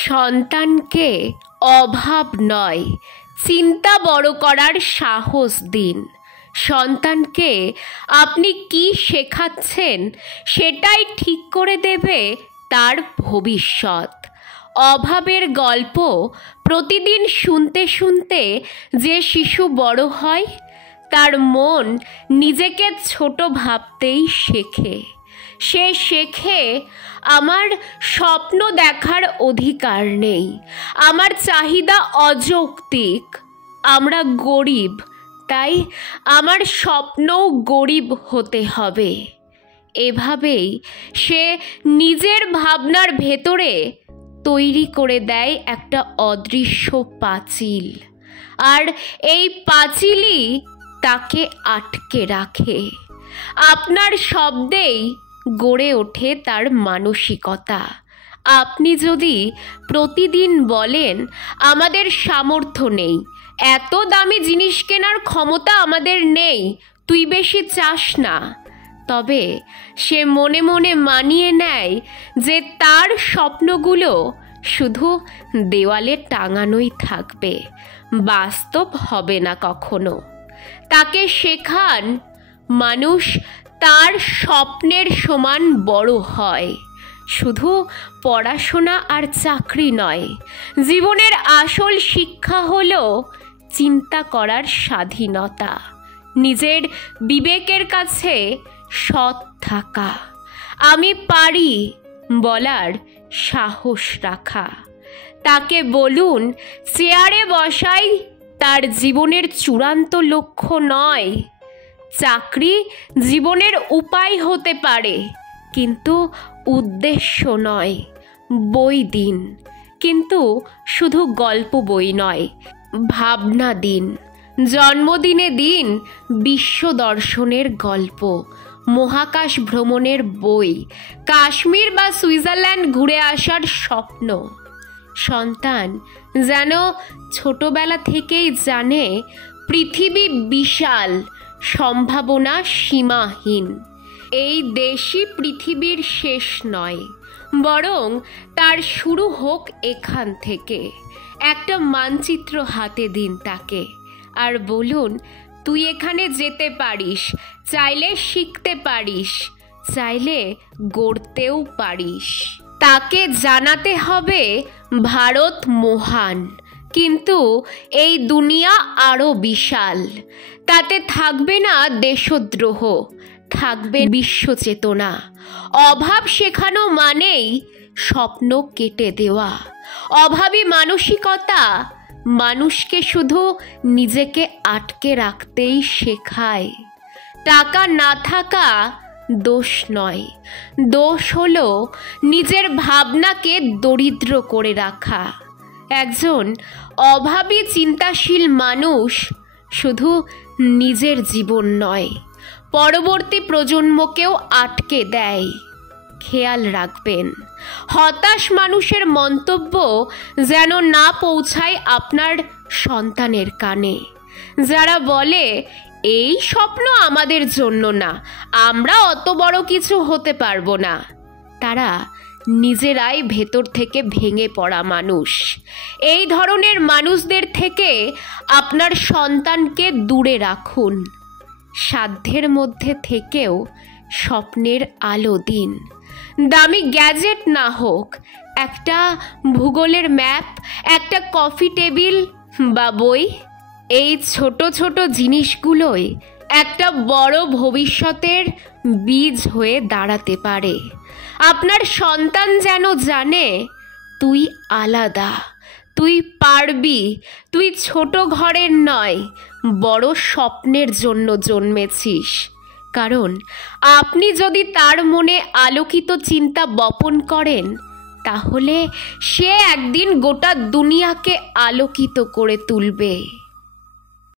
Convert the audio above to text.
সন্তানকে অভাব নয়, চিন্তা বড় করার সাহস দিন। সন্তানকে আপনি কি শেখাচ্ছেন সেটাই ঠিক করে দেবে তার ভবিষ্যৎ। অভাবের গল্প প্রতিদিন শুনতে শুনতে যে শিশু বড় হয়, তার মন নিজেকে ছোট ভাবতেই শেখে। সে শেখে আমার স্বপ্ন দেখার অধিকার নেই, আমার চাহিদা অযৌক্তিক, আমরা গরিব, তাই আমার স্বপ্নও গরিব হতে হবে। এভাবেই সে নিজের ভাবনার ভেতরে তৈরি করে দেয় একটা অদৃশ্য পাঁচিল, আর এই পাঁচিলই তাকে আটকে রাখে। আপনার শব্দেই গড়ে ওঠে তার মানসিকতা। আপনি যদি প্রতিদিন বলেন আমাদের সামর্থ্য নেই, এত দামি জিনিস কেনার ক্ষমতা আমাদের নেই, তুই বেশি চাস না, তবে সে মনে মনে মানিয়ে নেয় যে তার স্বপ্নগুলো শুধু দেওয়ালে টাঙানোই থাকবে, বাস্তব হবে না কখনো। তাকে শেখান মানুষ তার স্বপ্নের সমান বড় হয়, শুধু পড়াশোনা আর চাকরি নয়। জীবনের আসল শিক্ষা হলো চিন্তা করার স্বাধীনতা, নিজের বিবেকের কাছে সৎ থাকা, আমি পারি বলার সাহস রাখা। তাকে বলুন চেয়ারে বসাই তার জীবনের চূড়ান্ত লক্ষ্য নয়। চাকরি জীবনের উপায় হতে পারে, কিন্তু উদ্দেশ্য নয়। বই দিন, কিন্তু শুধু গল্প বই নয়, ভাবনা দিন। জন্মদিনে দিন বিশ্ব দর্শনের গল্প, মহাকাশ ভ্রমণের বই, কাশ্মীর বা সুইজারল্যান্ড ঘুরে আসার স্বপ্ন। সন্তান যেন ছোটবেলা থেকেই জানে পৃথিবী বিশাল, সম্ভাবনা সীমাহীন। এই দেশই পৃথিবীর শেষ নয়, বরং তার শুরু হোক এখান থেকে। একটা মানচিত্র হাতে দিন তাকে, আর বলুন তুই এখানে যেতে পারিস, চাইলে শিখতে পারিস, চাইলে গড়তেও পারিস। তাকে জানাতে হবে ভারত মহান, কিন্তু এই দুনিয়া আরও বিশাল। তাতে থাকবে না দেশদ্রোহ, থাকবে বিশ্বচেতনা। অভাব শেখানো মানেই স্বপ্ন কেটে দেওয়া। অভাবী মানসিকতা মানুষকে শুধু নিজেকে আটকে রাখতেই শেখায়। টাকা না থাকা দোষ নয়, দোষ হলো নিজের ভাবনাকে দরিদ্র করে রাখা। একজন অভাবী চিন্তাশীল মানুষ শুধু নিজের জীবন নয়, পরবর্তী প্রজন্মকেও আটকে দেয়। খেয়াল রাখবেন, হতাশ মানুষের মন্তব্য যেন না পৌঁছায় আপনার সন্তানের কানে। যারা বলে এই স্বপ্ন আমাদের জন্য না, আমরা অত বড় কিছু হতে পারবো না, তারা নিজেরাই ভেতর থেকে ভেঙে পড়া মানুষ। এই ধরনের মানুষদের থেকে আপনার সন্তানকে দূরে রাখুন। সাধ্যের মধ্যে থেকেও স্বপ্নের আলো দিন। দামি গ্যাজেট না হোক, একটা ভূগোলের ম্যাপ, একটা কফি টেবিল বা বই, এই ছোট ছোট জিনিসগুলোই একটা বড় ভবিষ্যতের বীজ হয়ে দাঁড়াতে পারে। আপনার সন্তান যেন জানে তুই আলাদা, তুই পারবি, তুই ছোট ঘরের নয়, বড় স্বপ্নের জন্য জন্মেছিস। কারণ আপনি যদি তার মনে আলোকিত চিন্তা বপন করেন, তাহলে সে একদিন গোটা দুনিয়াকে আলোকিত করে তুলবে।